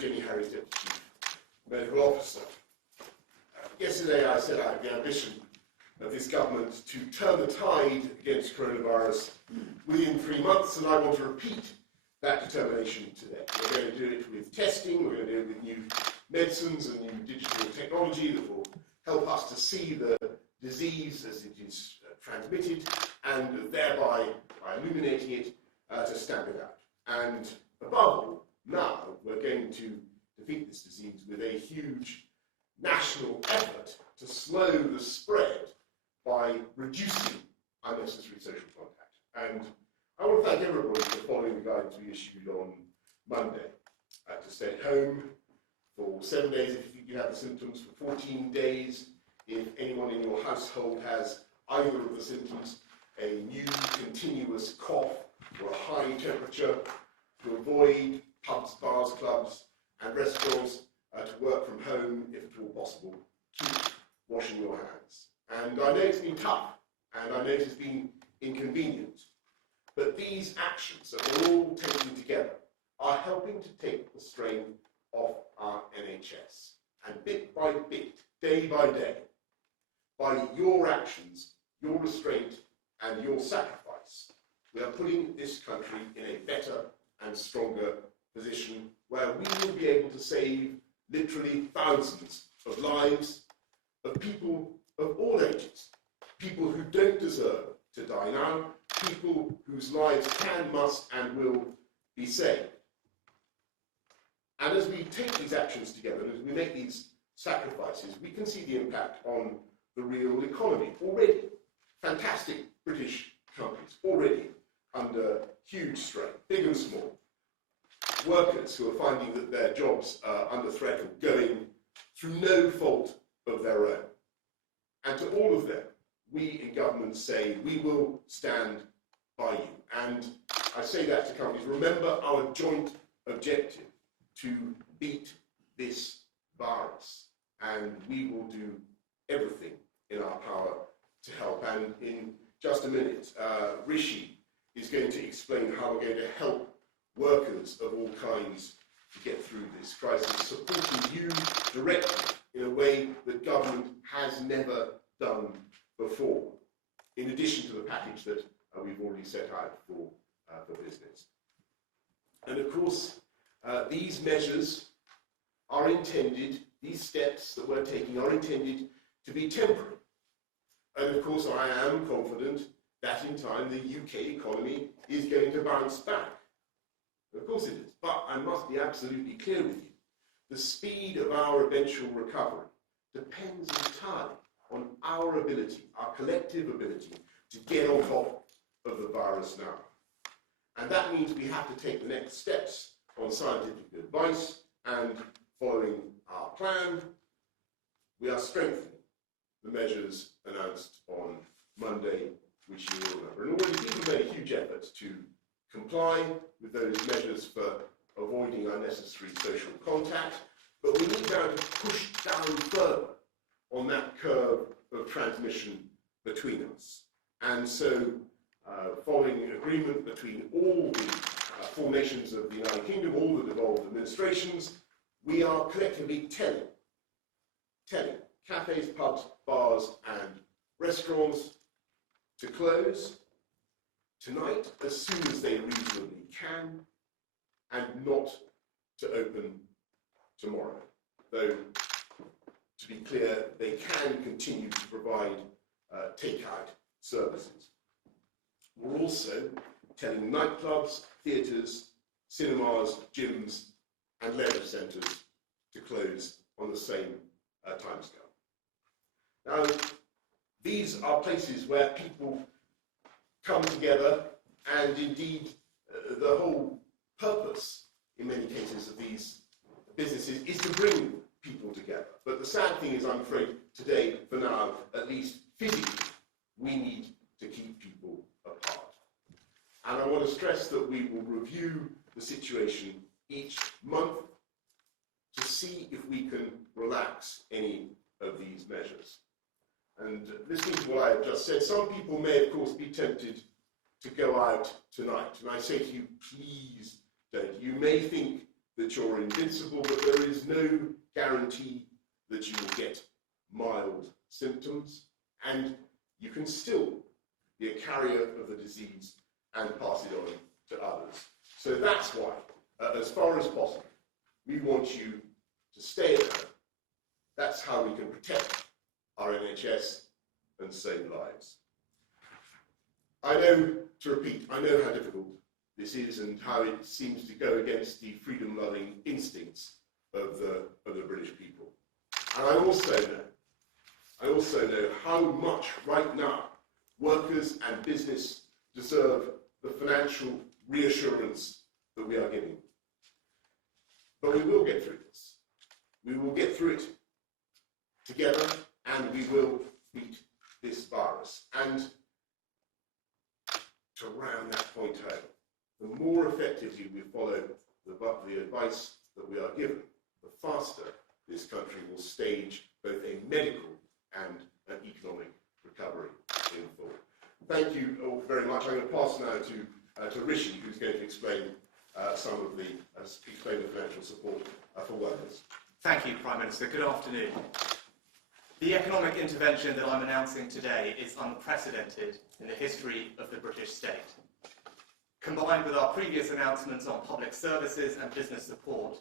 Jenny Harries, Deputy Chief Medical Officer. Yesterday I set out the ambition of this government to turn the tide against coronavirus within 3 months, and I want to repeat that determination today. We're going to do it with testing, we're going to do it with new medicines and new digital technology that will help us to see the disease as it is transmitted, and thereby, by illuminating it, to stamp it out. And above all, now we're going to defeat this disease with a huge national effort to slow the spread by reducing unnecessary social contact. And I want to thank everybody for following the guidance we issued on Monday to stay at home for 7 days if you have the symptoms, for 14 days if anyone in your household has either of the symptoms, a new continuous cough or a high temperature, to avoid pubs, bars, clubs and restaurants, to work from home if at all possible, keep washing your hands. And I know it's been tough, and I know it's been inconvenient, but these actions that we're all taking together are helping to take the strain off our NHS. And bit by bit, day by day, by your actions, your restraint and your sacrifice, we are putting this country in a better and stronger position where we will be able to save literally thousands of lives of people of all ages, people who don't deserve to die now, people whose lives can, must and will be saved. And as we take these actions together, as we make these sacrifices, we can see the impact on the real economy already. Fantastic British companies already under huge strain, big and small. Workers who are finding that their jobs are under threat of going through no fault of their own. And to all of them, we in government say, we will stand by you. And I say that to companies, remember our joint objective to beat this virus. And we will do everything in our power to help. And in just a minute, Rishi is going to explain how we're going to help workers of all kinds to get through this crisis, supporting you directly in a way that government has never done before, in addition to the package that we've already set out for business. And of course, these measures are intended, these steps that we're taking are intended to be temporary. And of course, I am confident that in time the UK economy is going to bounce back. Of course it is, but I must be absolutely clear with you. The speed of our eventual recovery depends entirely on our ability, our collective ability, to get on top of the virus now. And that means we have to take the next steps on scientific advice, and following our plan, we are strengthening the measures announced on Monday, which you will remember. And already people made a huge effort to comply with those measures for avoiding unnecessary social contact, but we need now to push down further on that curve of transmission between us. And so, following an agreement between all the 4 nations of the United Kingdom, all the devolved administrations, we are collectively telling cafes, pubs, bars and restaurants to close tonight as soon as they reasonably can, and not to open tomorrow. Though, to be clear, they can continue to provide take-out services. We're also telling nightclubs, theatres, cinemas, gyms and leisure centres to close on the same timescale. Now, these are places where people come together, and indeed the whole purpose in many cases of these businesses is to bring people together. But the sad thing is, I'm afraid today, for now, at least physically, we need to keep people apart. And I want to stress that we will review the situation each month to see if we can relax any of these measures. And listening to what I have just said, some people may, of course, be tempted to go out tonight. And I say to you, please don't. You may think that you're invincible, but there is no guarantee that you will get mild symptoms, and you can still be a carrier of the disease and pass it on to others. So that's why, as far as possible, we want you to stay at home. That's how we can protect our NHS and save lives. I know, to repeat, I know how difficult this is and how it seems to go against the freedom-loving instincts of the British people. And I also know how much right now workers and business deserve the financial reassurance that we are giving. But we will get through this. We will get through it together, and we will beat this virus. And to round that point home, the more effectively we follow the advice that we are given, the faster this country will stage both a medical and an economic recovery in full. Thank you all very much. I'm going to pass now to Rishi, who's going to explain explain the financial support for workers. Thank you, Prime Minister. Good afternoon. The economic intervention that I'm announcing today is unprecedented in the history of the British state. Combined with our previous announcements on public services and business support,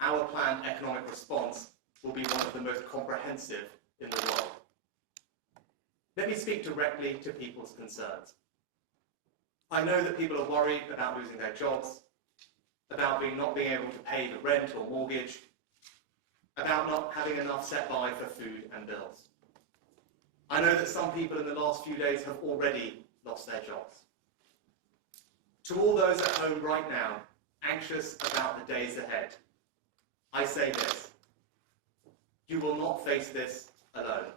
our planned economic response will be one of the most comprehensive in the world. Let me speak directly to people's concerns. I know that people are worried about losing their jobs, about not being able to pay the rent or mortgage, about not having enough set by for food and bills. I know that some people in the last few days have already lost their jobs. To all those at home right now, anxious about the days ahead, I say this: you will not face this alone.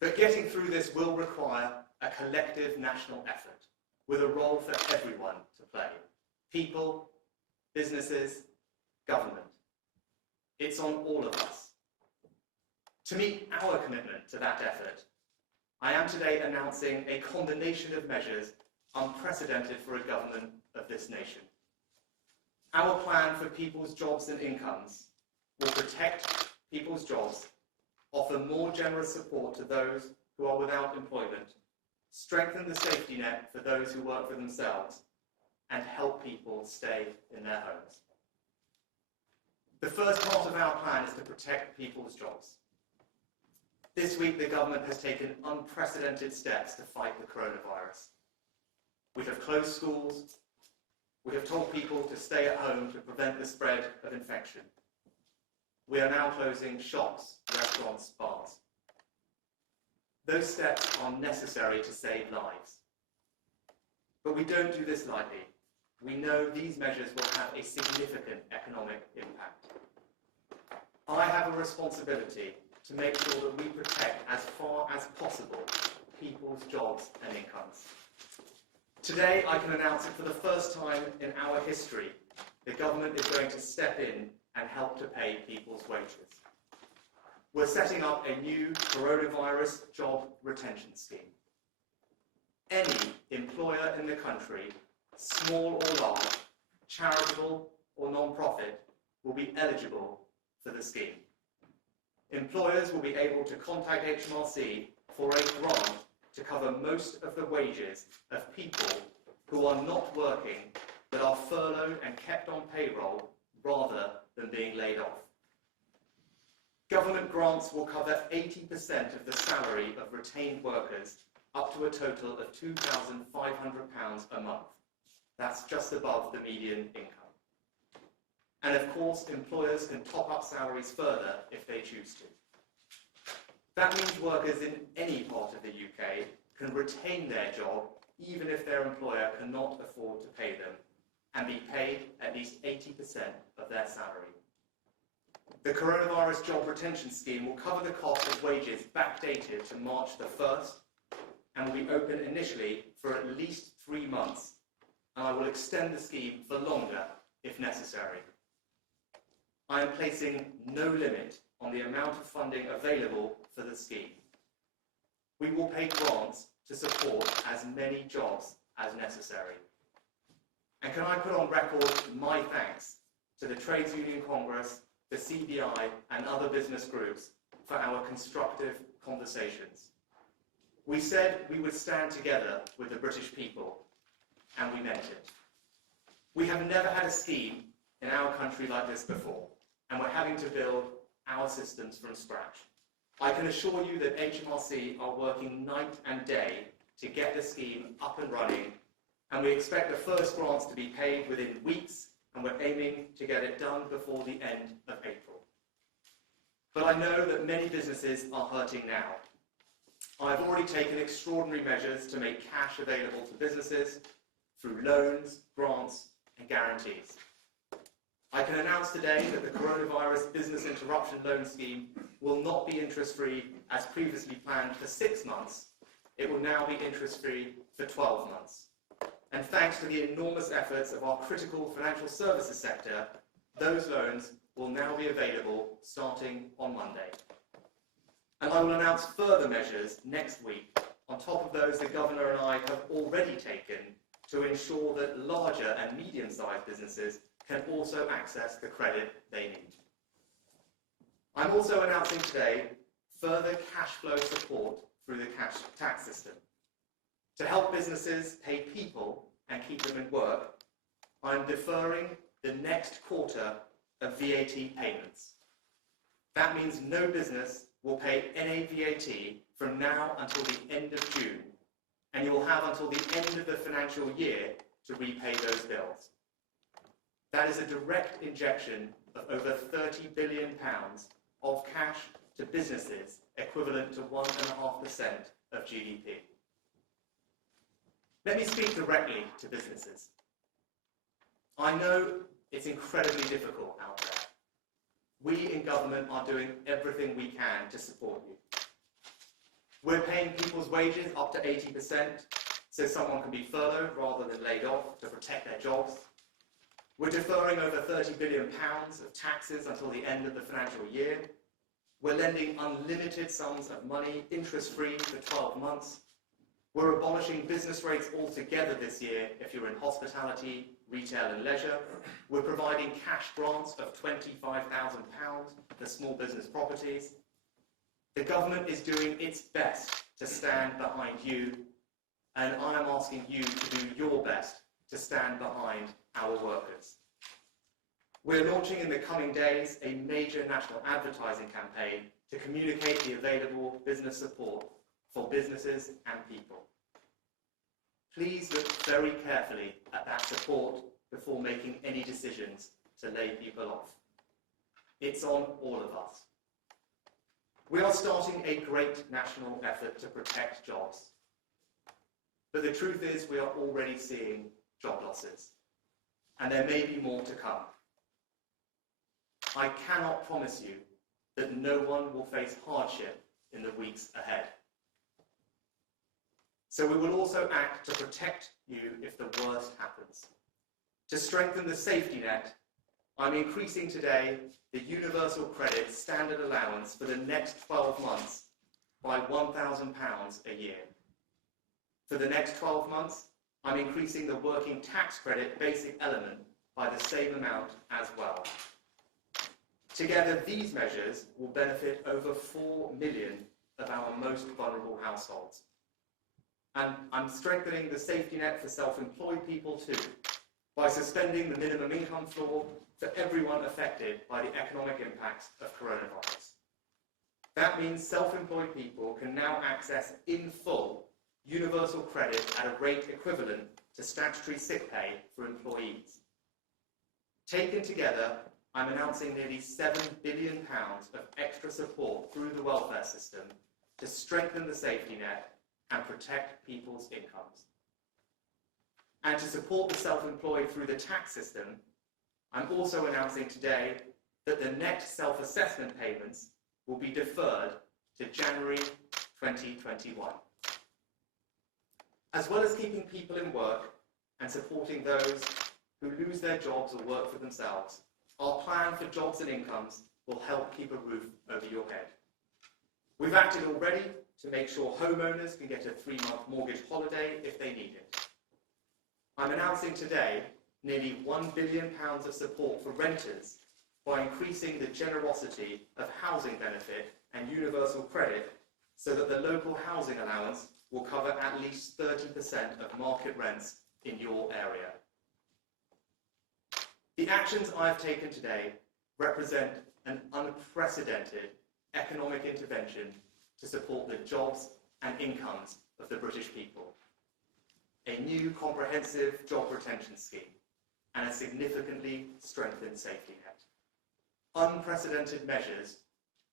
But getting through this will require a collective national effort, with a role for everyone to play: people, businesses, government. It's on all of us. To meet our commitment to that effort, I am today announcing a combination of measures unprecedented for a government of this nation. Our plan for people's jobs and incomes will protect people's jobs, offer more generous support to those who are without employment, strengthen the safety net for those who work for themselves, and help people stay in their homes. The first part of our plan is to protect people's jobs. This week, the government has taken unprecedented steps to fight the coronavirus. We have closed schools. We have told people to stay at home to prevent the spread of infection. We are now closing shops, restaurants, bars. Those steps are necessary to save lives. But we don't do this lightly. We know these measures will have a significant economic impact. I have a responsibility to make sure that we protect as far as possible people's jobs and incomes. Today, I can announce that for the first time in our history, the government is going to step in and help to pay people's wages. We're setting up a new coronavirus job retention scheme. Any employer in the country, small or large, charitable or non-profit, will be eligible for the scheme. Employers will be able to contact HMRC for a grant to cover most of the wages of people who are not working but are furloughed and kept on payroll rather than being laid off. Government grants will cover 80% of the salary of retained workers up to a total of £2,500 a month. That's just above the median income. And of course, employers can top up salaries further if they choose to. That means workers in any part of the UK can retain their job even if their employer cannot afford to pay them, and be paid at least 80% of their salary. The Coronavirus Job Retention Scheme will cover the cost of wages backdated to March the 1st, and will be open initially for at least 3 months, and I will extend the scheme for longer if necessary. I am placing no limit on the amount of funding available for the scheme. We will pay grants to support as many jobs as necessary. And can I put on record my thanks to the Trades Union Congress, the CBI, and other business groups for our constructive conversations. We said we would stand together with the British people, and we meant it. We have never had a scheme in our country like this before, and we're having to build our systems from scratch. I can assure you that HMRC are working night and day to get the scheme up and running, and we expect the first grants to be paid within weeks, and we're aiming to get it done before the end of April. But I know that many businesses are hurting now. I've already taken extraordinary measures to make cash available to businesses through loans, grants, and guarantees. I can announce today that the Coronavirus Business Interruption Loan Scheme will not be interest-free as previously planned for 6 months. It will now be interest-free for 12 months. And thanks to the enormous efforts of our critical financial services sector, those loans will now be available starting on Monday. And I will announce further measures next week, on top of those the Governor and I have already taken to ensure that larger and medium-sized businesses can also access the credit they need. I'm also announcing today further cash flow support through the cash tax system. To help businesses pay people and keep them in work, I'm deferring the next quarter of VAT payments. That means no business will pay any VAT from now until the end of June, and you will have until the end of the financial year to repay those bills. That is a direct injection of over £30 billion of cash to businesses, equivalent to 1.5% of GDP. Let me speak directly to businesses. I know it's incredibly difficult out there. We in government are doing everything we can to support you. We're paying people's wages up to 80% so someone can be furloughed rather than laid off to protect their jobs. We're deferring over £30 billion of taxes until the end of the financial year. We're lending unlimited sums of money, interest-free, for 12 months. We're abolishing business rates altogether this year if you're in hospitality, retail and leisure. We're providing cash grants of £25,000 for small business properties. The government is doing its best to stand behind you, and I am asking you to do your best to stand behind our workers. We're launching in the coming days a major national advertising campaign to communicate the available business support for businesses and people. Please look very carefully at that support before making any decisions to lay people off. It's on all of us. We are starting a great national effort to protect jobs. But the truth is we are already seeing job losses, and there may be more to come. I cannot promise you that no one will face hardship in the weeks ahead. So we will also act to protect you if the worst happens. To strengthen the safety net, I'm increasing today the universal credit standard allowance for the next 12 months by £1,000 a year. For the next 12 months, I'm increasing the working tax credit basic element by the same amount as well. Together, these measures will benefit over 4 million of our most vulnerable households. And I'm strengthening the safety net for self-employed people too, by suspending the minimum income floor for everyone affected by the economic impacts of coronavirus. That means self-employed people can now access in full universal credit at a rate equivalent to statutory sick pay for employees. Taken together, I'm announcing nearly £7 billion of extra support through the welfare system to strengthen the safety net and protect people's incomes. And to support the self-employed through the tax system, I'm also announcing today that the net self-assessment payments will be deferred to January 2021. As well as keeping people in work and supporting those who lose their jobs or work for themselves, our plan for jobs and incomes will help keep a roof over your head. We've acted already to make sure homeowners can get a 3-month mortgage holiday if they need it. I'm announcing today nearly £1 billion of support for renters by increasing the generosity of housing benefit and universal credit so that the local housing allowance will cover at least 30% of market rents in your area. The actions I have taken today represent an unprecedented economic intervention to support the jobs and incomes of the British people. A new comprehensive job retention scheme and a significantly strengthened safety net. Unprecedented measures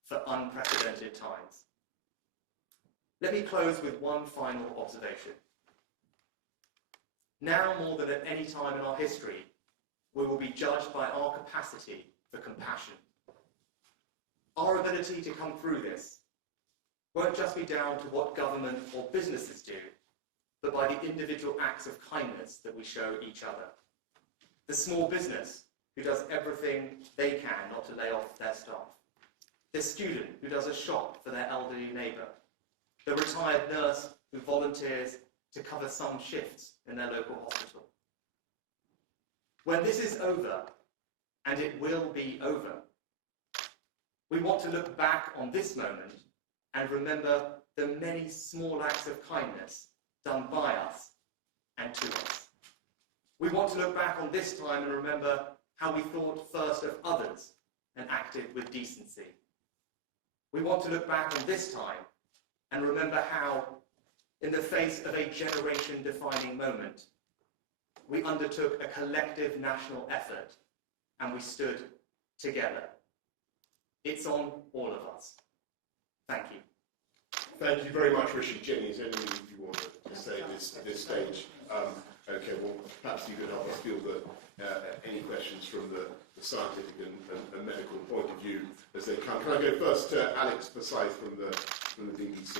for unprecedented times. Let me close with one final observation. Now more than at any time in our history, we will be judged by our capacity for compassion. Our ability to come through this won't just be down to what government or businesses do, but by the individual acts of kindness that we show each other. The small business who does everything they can not to lay off their staff. The student who does a shop for their elderly neighbour. The retired nurse who volunteers to cover some shifts in their local hospital. When this is over, and it will be over, we want to look back on this moment and remember the many small acts of kindness done by us and to us. We want to look back on this time and remember how we thought first of others and acted with decency. We want to look back on this time and remember how, in the face of a generation-defining moment, we undertook a collective national effort and we stood together. It's on all of us. Thank you. Thank you very much, Rishi. Jenny, is there anything you want to say at this stage? Okay, well, perhaps you could help us field any questions from the scientific and medical point of view as they come. Can I go first to Alex Forsyth from the BBC?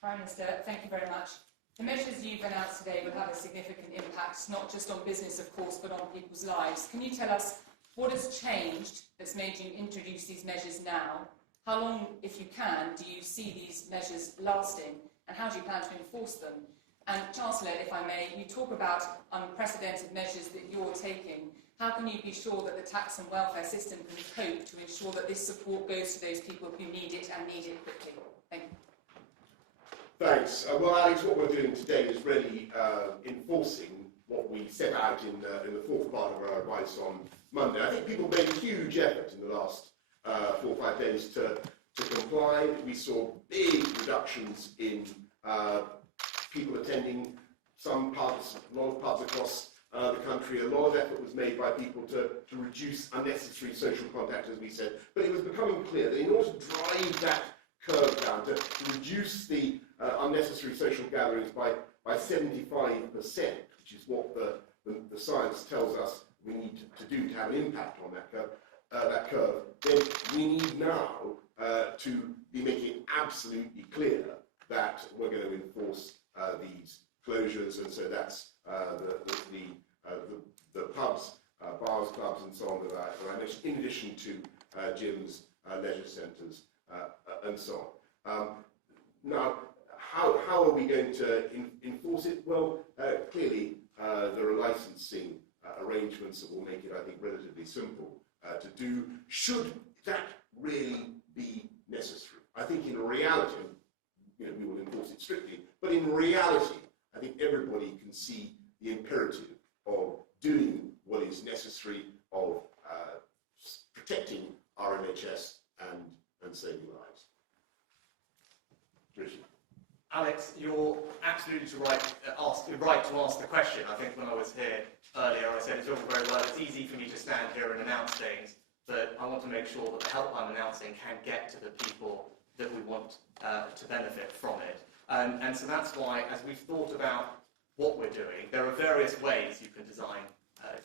Prime Minister, thank you very much. The measures you've announced today will have a significant impact, not just on business, of course, but on people's lives. Can you tell us what has changed that's made you introduce these measures now? How long, if you can, do you see these measures lasting? And how do you plan to enforce them? And Chancellor, if I may, you talk about unprecedented measures that you're taking. How can you be sure that the tax and welfare system can cope to ensure that this support goes to those people who need it and need it quickly? Thank you. Thanks. Well, Alex, what we're doing today is really enforcing what we set out in the fourth part of our advice on Monday. I think people made a huge effort in the last 4 or 5 days to comply. We saw big reductions in people attending a lot of pubs across the country. A lot of effort was made by people to reduce unnecessary social contact, as we said. But it was becoming clear that in order to drive that curve down, to reduce the unnecessary social gatherings by 75%, which is what the science tells us we need to do to have an impact on that curve, then we need now to be making it absolutely clear that we're going to enforce these closures, and so that's the pubs, bars, clubs, and so on that I mentioned, in addition to gyms, leisure centres, and so on. Now, how are we going to enforce it? Well, clearly there are licensing arrangements that will make it, I think, relatively simple to do. Should that really be necessary? I think in reality, we will enforce it strictly, but in reality, I think everybody can see the imperative of doing what is necessary, of protecting our NHS and saving lives. Richard. Alex, you're absolutely right to ask the question. I think when I was here earlier, I said it's all very well. It's easy for me to stand here and announce things, but I want to make sure that the help I'm announcing can get to the people that we want to benefit from it. And so that's why, as we've thought about what we're doing, there are various ways you can design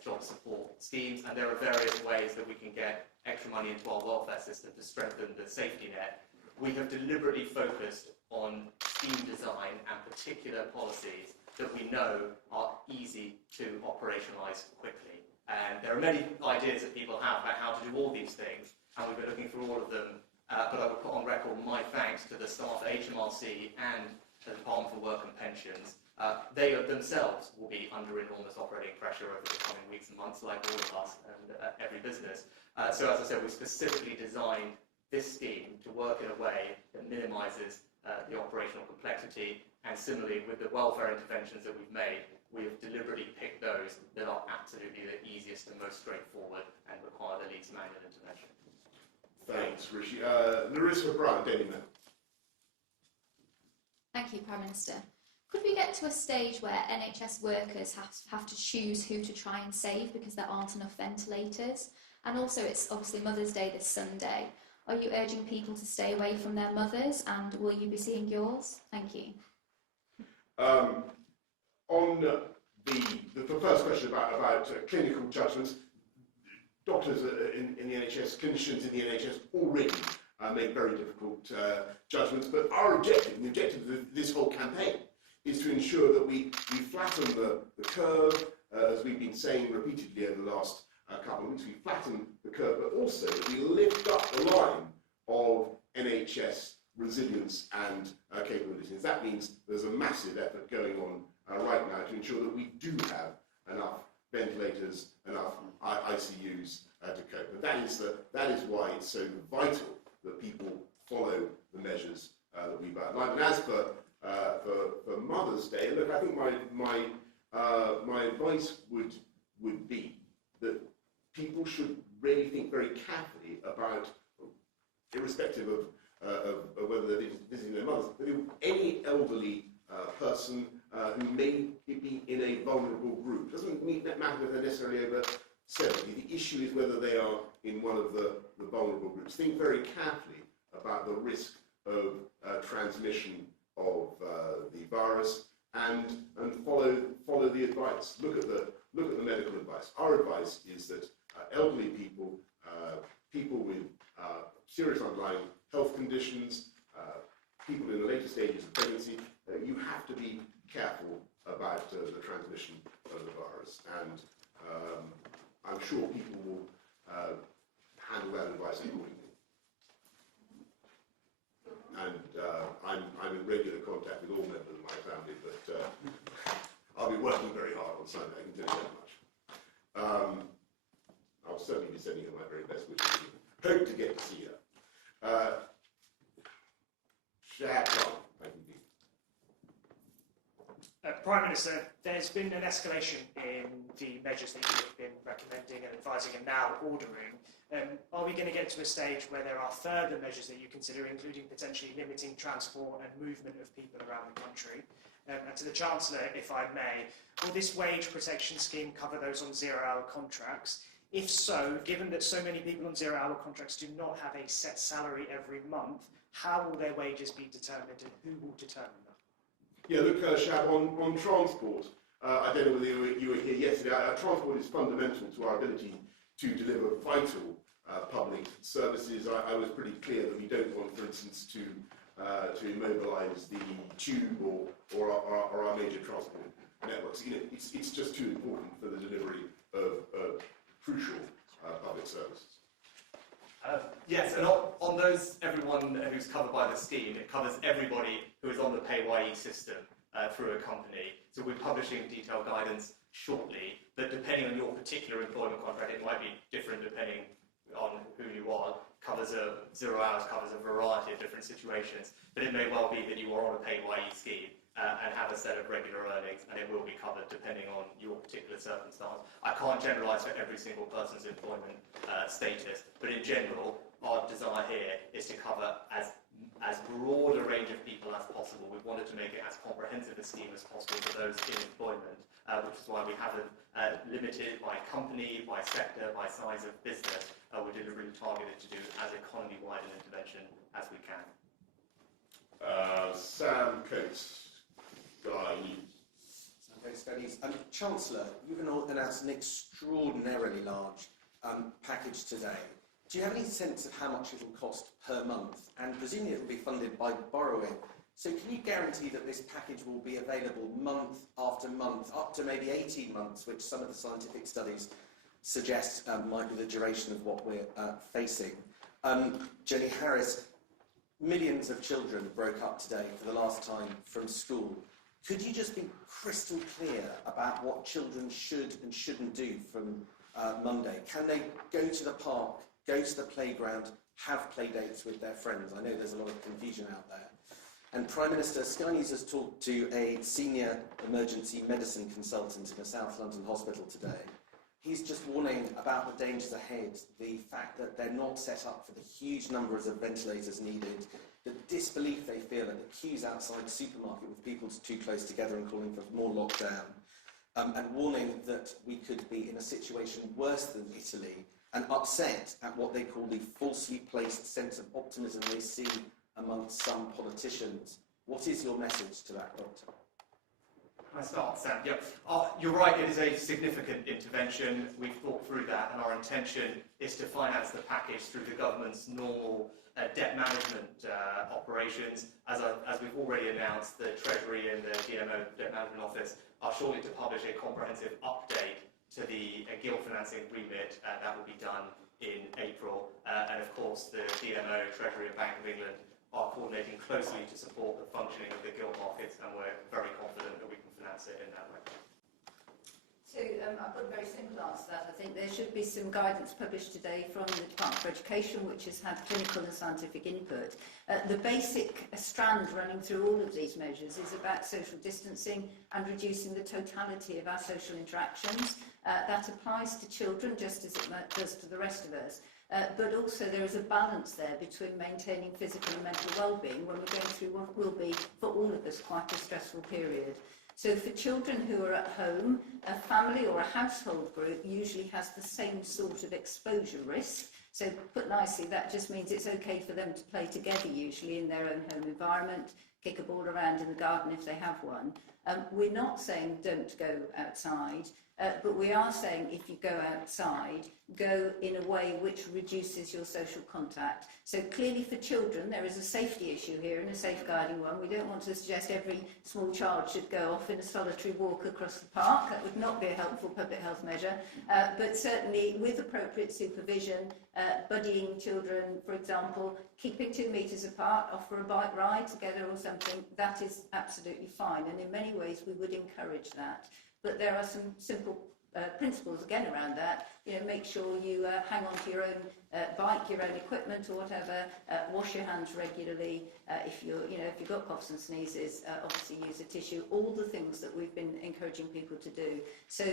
job support schemes, and there are various ways that we can get extra money into our welfare system to strengthen the safety net. We have deliberately focused on scheme design and particular policies that we know are easy to operationalise quickly. And there are many ideas that people have about how to do all these things, and we've been looking through all of them. But I would put on record my thanks to the staff at HMRC and the Department for Work and Pensions They themselves will be under enormous operating pressure over the coming weeks and months, like all of us and every business. So as I said, we specifically designed this scheme to work in a way that minimises the operational complexity, and similarly with the welfare interventions that we've made, we have deliberately picked those that are absolutely the easiest and most straightforward and require the least manual intervention. Thanks, Rishi. Larissa Brown, Daily Mail. Thank you, Prime Minister. Could we get to a stage where NHS workers have to choose who to try and save because there aren't enough ventilators? And also, it's obviously Mother's Day this Sunday. Are you urging people to stay away from their mothers, and will you be seeing yours? Thank you. On the first question about clinical judgments, doctors in the NHS, clinicians in the NHS already make very difficult judgments, but our objective, the objective of this whole campaign, is to ensure that we flatten the curve, as we've been saying repeatedly over the last couple of weeks, we flatten the curve, but also that we lift up the line of NHS resilience and capabilities. That means there's a massive effort going on right now to ensure that we do have enough ventilators, enough ICUs to cope. But that is why it's so vital that people follow the measures that we've outlined. And as for Mother's Day, look, I think my advice would be that people should really think very carefully about, irrespective of whether they're visiting their mothers, any elderly person who may be in a vulnerable group. Doesn't matter if they're necessarily over 70. The issue is whether they are in one of the vulnerable groups. Think very carefully about the risk of transmission of the virus and follow the advice. Look at the medical advice. Our advice is that elderly people, people with serious underlying health conditions, people in the later stages of pregnancy, you have to be careful about the transmission of the virus. And I'm sure people will handle that advice accordingly. And I'm in regular contact with all members of my family, but I'll be working very hard on Sunday, I can tell you that much. I'll certainly be sending her my very best wishes. Hope to get to see her. Prime Minister, there's been an escalation in the measures that you've been recommending and advising and now ordering. Are we going to get to a stage where there are further measures that you consider, including potentially limiting transport and movement of people around the country? And to the Chancellor, if I may, will this wage protection scheme cover those on zero-hour contracts? If so, given that so many people on zero-hour contracts do not have a set salary every month, how will their wages be determined and who will determine that? Yeah, look, Shab, on transport, I don't know whether you were here yesterday. Transport is fundamental to our ability to deliver vital public services. I was pretty clear that we don't want, for instance, to immobilise the tube or our major transport networks. You know, it's just too important for the delivery of crucial public services. Yes, and on those, everyone who's covered by the scheme, it covers everybody who is on the PAYE system through a company. So we're publishing detailed guidance shortly, but depending on your particular employment contract, it might be different depending on who you are. Zero hours covers a variety of different situations, but it may well be that you are on a PAYE scheme and have a set of regular earnings, and it will be covered depending on your particular circumstance. I can't generalise for every single person's employment status, but in general, our desire here is to cover as broad a range of people as possible. We've wanted to make it as comprehensive a scheme as possible for those in employment, which is why we haven't limited by company, by sector, by size of business. We're deliberately targeted to do as economy-wide an intervention as we can. Sam Coates. Chancellor, you've announced an extraordinarily large package today. Do you have any sense of how much it will cost per month? And presumably it will be funded by borrowing. So can you guarantee that this package will be available month after month, up to maybe 18 months, which some of the scientific studies suggest might be the duration of what we're facing? Jenny Harris, millions of children broke up today for the last time from school. Could you just be crystal clear about what children should and shouldn't do from Monday? Can they go to the park, go to the playground, have play dates with their friends? I know there's a lot of confusion out there. And Prime Minister, Sky News has talked to a senior emergency medicine consultant in a South London hospital today. He's just warning about the dangers ahead, the fact that they're not set up for the huge numbers of ventilators needed, the disbelief they feel at the queues outside the supermarket with people too close together and calling for more lockdown, and warning that we could be in a situation worse than Italy, and upset at what they call the falsely placed sense of optimism they see amongst some politicians. What is your message to that, Doctor? Can I start, Sam? Yep. You're right, it is a significant intervention. We've thought through that, and our intention is to finance the package through the government's normal debt management operations. As we've already announced, the Treasury and the DMO, Debt Management Office, are shortly to publish a comprehensive update to the gilt financing remit. That will be done in April. And of course, the DMO, Treasury and Bank of England are coordinating closely to support the functioning of the gilt markets, and we're very confident that we can finance it in that way. So I've got a very simple answer to that. I think there should be some guidance published today from the Department for Education, which has had clinical and scientific input. The basic strand running through all of these measures is about social distancing and reducing the totality of our social interactions. That applies to children just as it does to the rest of us. But also there is a balance there between maintaining physical and mental well-being when we're going through what will be, for all of us, quite a stressful period. So for children who are at home, a family or a household group usually has the same sort of exposure risk. So put nicely, that just means it's okay for them to play together usually in their own home environment, kick a ball around in the garden if they have one. We're not saying don't go outside, but we are saying if you go outside, go in a way which reduces your social contact. So clearly for children, there is a safety issue here and a safeguarding one. We don't want to suggest every small child should go off in a solitary walk across the park. That would not be a helpful public health measure. But certainly with appropriate supervision, buddying children, for example, keeping 2 metres apart, off for a bike ride together or something, that is absolutely fine. And in many ways, we would encourage that. But there are some simple principles again around that. Make sure you hang on to your own bike, your own equipment or whatever. Wash your hands regularly. If you've got coughs and sneezes, obviously use a tissue. All the things that we've been encouraging people to do. So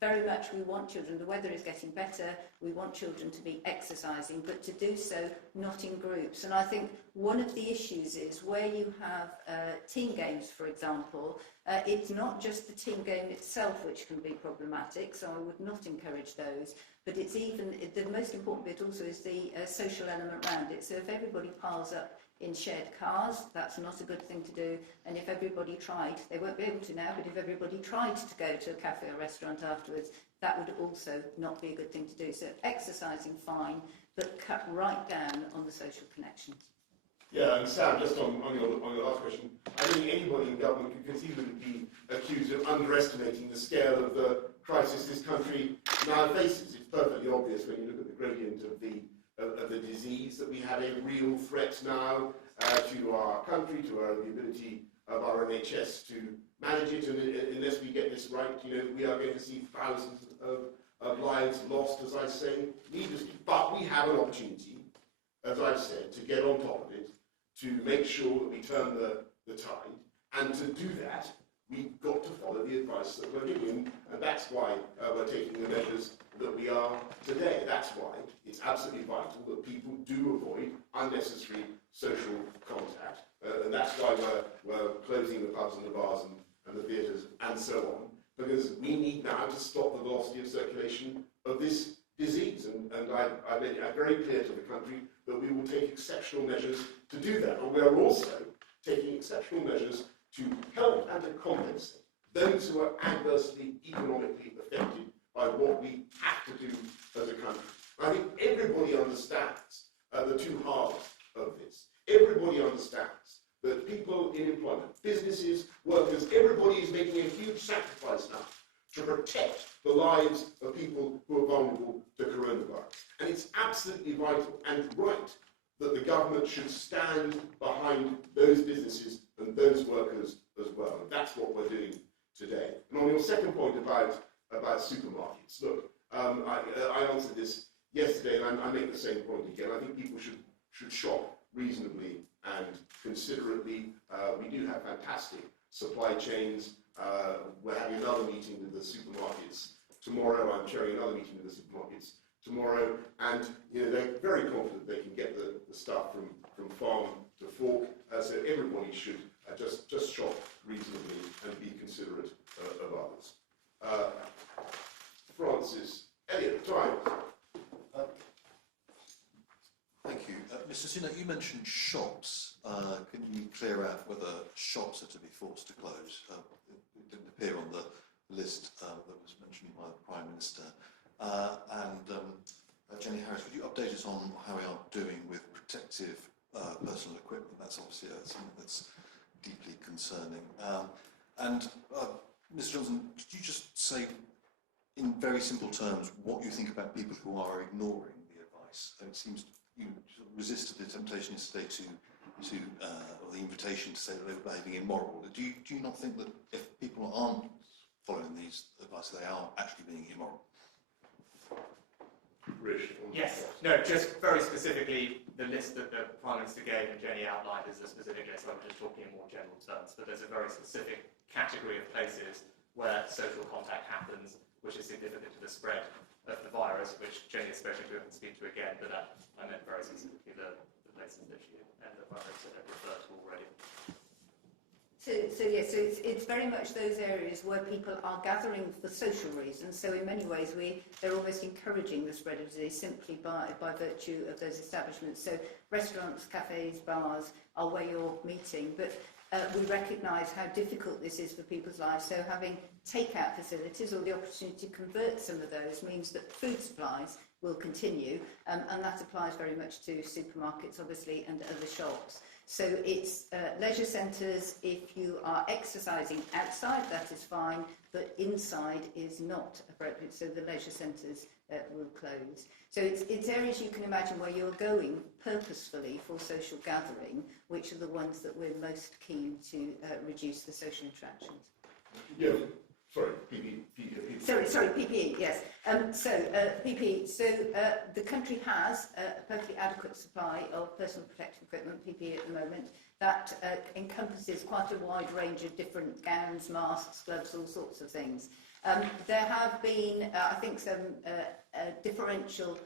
very much we want children. The weather is getting better. We want children to be exercising, but to do so not in groups. And I think one of the issues is where you have team games, for example. It's not just the team game itself which can be problematic, so I would not encourage those, but it's even, the most important bit also is the social element around it. So if everybody piles up in shared cars, that's not a good thing to do, and if everybody tried, they won't be able to now, but if everybody tried to go to a cafe or restaurant afterwards, that would also not be a good thing to do. So exercising fine, but cut right down on the social connections. Yeah, and Sam, just on your last question, I don't think anybody in government can conceivably be accused of underestimating the scale of the crisis this country now faces. It's perfectly obvious when you look at the gradient of the disease that we have a real threat now to our country, to the ability of our NHS to manage it, and unless we get this right, we are going to see thousands of lives lost, as I say, needlessly. But we have an opportunity, as I've said, to get on top of it, to make sure that we turn the tide, and to do that, we've got to follow the advice that we're giving, and that's why we're taking the measures that we are today. That's why it's absolutely vital that people do avoid unnecessary social contact, and that's why we're closing the pubs and the bars and the theatres and so on, because we need now to stop the velocity of circulation of this disease, and I made it very clear to the country that we will take exceptional measures to do that, but we are also taking exceptional measures to help and to compensate those who are adversely economically affected by what we have to do as a country. I think everybody understands the two halves of this. Everybody understands that people in employment, businesses, workers, everybody is making a huge sacrifice now to protect the lives of people who are vulnerable to coronavirus. And it's absolutely vital and right that the government should stand behind those businesses and those workers as well. And that's what we're doing today. And on your second point about supermarkets, look, I answered this yesterday, and I make the same point again. I think people should shop reasonably and considerately. We do have fantastic supply chains. We're having another meeting with the supermarkets tomorrow. I'm chairing another meeting with the supermarkets tomorrow, and they're very confident they can get the stuff from farm to fork. So everybody should just shop reasonably and be considerate of others. Francis Elliott, Times. Thank you. Mr. Sunak, you mentioned shops. Can you clear out whether shops are to be forced to close? It didn't appear on the list that was mentioned by the Prime Minister. Jenny Harris, would you update us on how we are doing with protective personal equipment? That's obviously something that's deeply concerning. Mr. Johnson, could you just say in very simple terms what you think about people who are ignoring the advice? It seems you sort of resisted the temptation yesterday or the invitation to say that they were behaving immoral. Do you not think that if people aren't following these advice, they are actually being immoral? Yes. No, just very specifically, the list that the Prime Minister gave and Jenny outlined is a specific list. I'm just talking in more general terms, but there's a very specific category of places where social contact happens, which is significant to the spread of the virus, which Jenny has spoken to and can speak to again, but I meant very specifically the places that she and the virus that I've referred to already. So it's very much those areas where people are gathering for social reasons. So in many ways, they're almost encouraging the spread of disease simply by virtue of those establishments. So restaurants, cafes, bars are where you're meeting, but we recognise how difficult this is for people's lives. So having take-out facilities or the opportunity to convert some of those means that food supplies will continue, and that applies very much to supermarkets, obviously, and other shops. So it's leisure centres. If you are exercising outside, that is fine, but inside is not appropriate. So the leisure centres will close. So it's areas you can imagine where you're going purposefully for social gathering, which are the ones that we're most keen to reduce the social interactions. Yeah, sorry, PPE. Sorry, PPE, yes. PPE. So the country has a perfectly adequate supply of personal protective equipment, PPE at the moment, that encompasses quite a wide range of different gowns, masks, gloves, all sorts of things. There have been, I think, some differential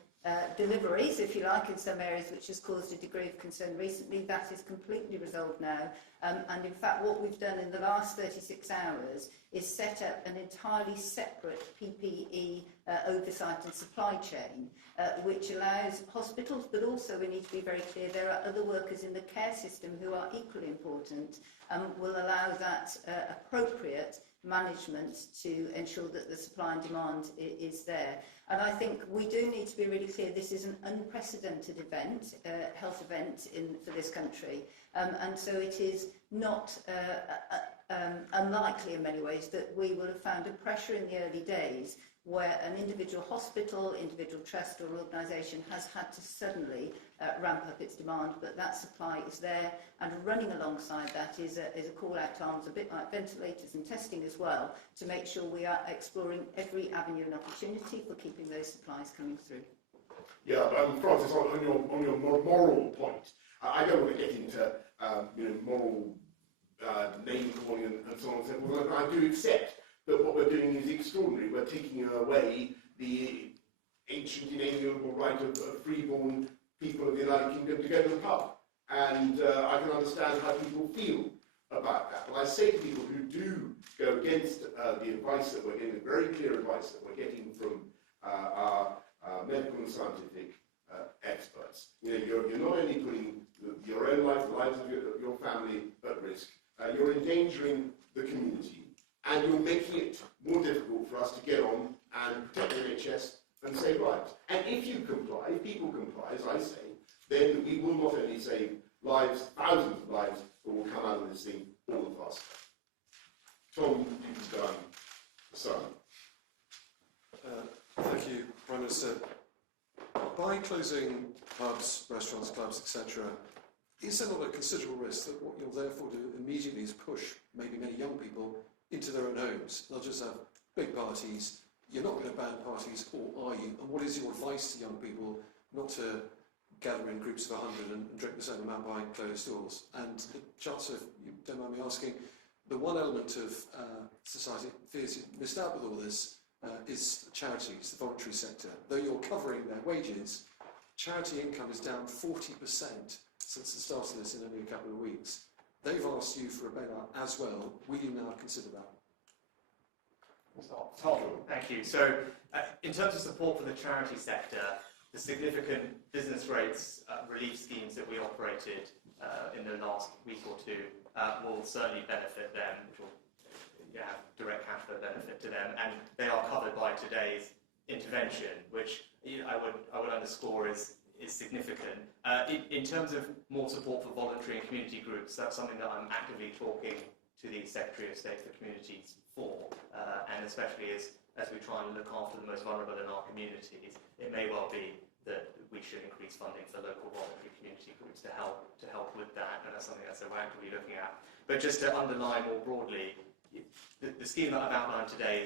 deliveries, if you like, in some areas, which has caused a degree of concern recently. That is completely resolved now. And in fact, what we've done in the last 36 hours is set up an entirely separate PPE oversight and supply chain, which allows hospitals, but also we need to be very clear, there are other workers in the care system who are equally important, and will allow that appropriate management to ensure that the supply and demand is there. And I think we do need to be really clear, this is an unprecedented event, health event for this country, and so it is not unlikely in many ways that we will have found a pressure in the early days where an individual hospital, individual trust or organisation has had to suddenly ramp up its demand, but that supply is there, and running alongside that is a call out to arms, a bit like ventilators and testing as well, to make sure we are exploring every avenue and opportunity for keeping those supplies coming through. Yeah, Francis, on your moral point, I don't want to get into moral name calling and so on and so forth. I do accept that what we're doing is extraordinary. We're taking away the ancient inalienable right of freeborn people of the United Kingdom to go to the pub. And I can understand how people feel about that. But I say to people who do go against the advice that we're getting, the very clear advice that we're getting from our medical and scientific experts, you're not only putting your own life, the lives of your family at risk, you're endangering the community, and you're making it more difficult for us to get on and protect the NHS and save lives. And if you comply, if people comply, as I say, then we will not only save lives, thousands of lives, but we'll come out of this thing all the faster. Tom, you've done the sun. Thank you, Prime Minister. By closing pubs, restaurants, clubs, etc., is there not a considerable risk that what you'll therefore do immediately is push maybe many young people into their own homes? They'll just have big parties. You're not going to ban parties, or are you? And what is your advice to young people not to gather in groups of 100 and drink the same amount behind closed doors? And Chancellor, if you don't mind me asking, the one element of society fears you've missed out with all this is charities, the voluntary sector. Though you're covering their wages, charity income is down 40% since the start of this in only a couple of weeks. They've asked you for a bailout as well. Will you now consider that? Tom, thank you. So, in terms of support for the charity sector, the significant business rates relief schemes that we operated in the last week or two will certainly benefit them, which will have direct cash flow benefit to them, and they are covered by today's intervention, which I would underscore is significant. In terms of more support for voluntary and community groups, that's something that I'm actively talking to the Secretary of State for Communities for, and especially as we try and look after the most vulnerable in our communities, it may well be that we should increase funding for local voluntary community groups to help with that, and that's something that we're actively looking at. But just to underline more broadly, the scheme that I've outlined today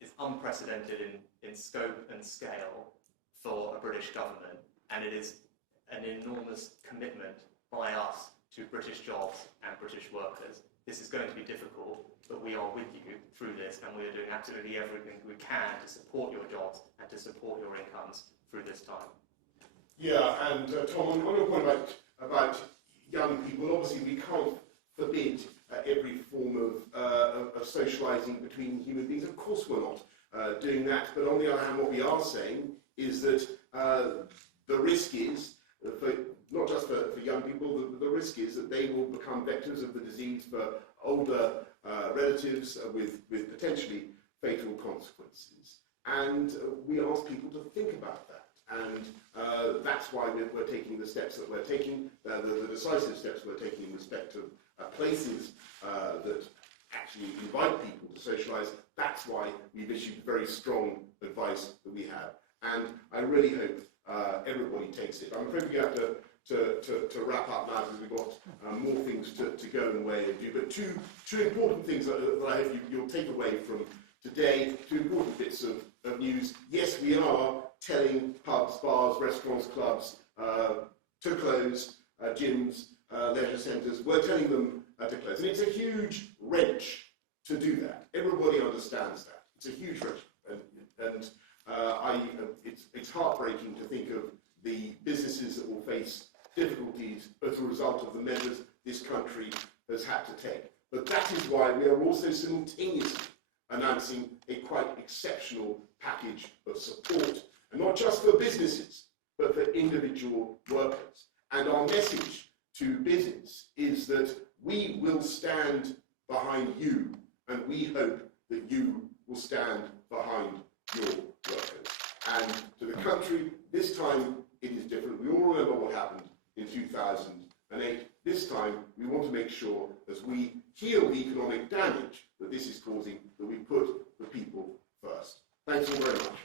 is unprecedented in scope and scale for a British government, and it is an enormous commitment by us to British jobs and British workers. This is going to be difficult, but we are with you through this, and we are doing absolutely everything we can to support your jobs and to support your incomes through this time. Yeah, and Tom, on your point about young people, obviously we can't forbid every form of socialising between human beings. Of course we're not doing that, but on the other hand, what we are saying is that the risk is, not just for young people, the risk is that they will become vectors of the disease for older relatives with potentially fatal consequences. And we ask people to think about that. And that's why we're taking the steps that we're taking, the decisive steps we're taking in respect of places that actually invite people to socialise. That's why we've issued very strong advice that we have. And I really hope everybody takes it. I'm afraid we have to wrap up now because we've got more things to go and weigh and do. But two important things that I hope you'll take away from today, two important bits of news. Yes, we are telling pubs, bars, restaurants, clubs to close, gyms, leisure centres. We're telling them to close. And it's a huge wrench to do that. Everybody understands that. It's a huge wrench. And it's heartbreaking to think of the businesses that will face difficulties as a result of the measures this country has had to take. But that is why we are also simultaneously announcing a quite exceptional package of support, and not just for businesses, but for individual workers. And our message to business is that we will stand behind you, and we hope that you will stand behind your workers. And to the country, this time it is different. We all remember what happened in 2008. This time we want to make sure, as we heal the economic damage that this is causing, that we put the people first. Thanks all very much.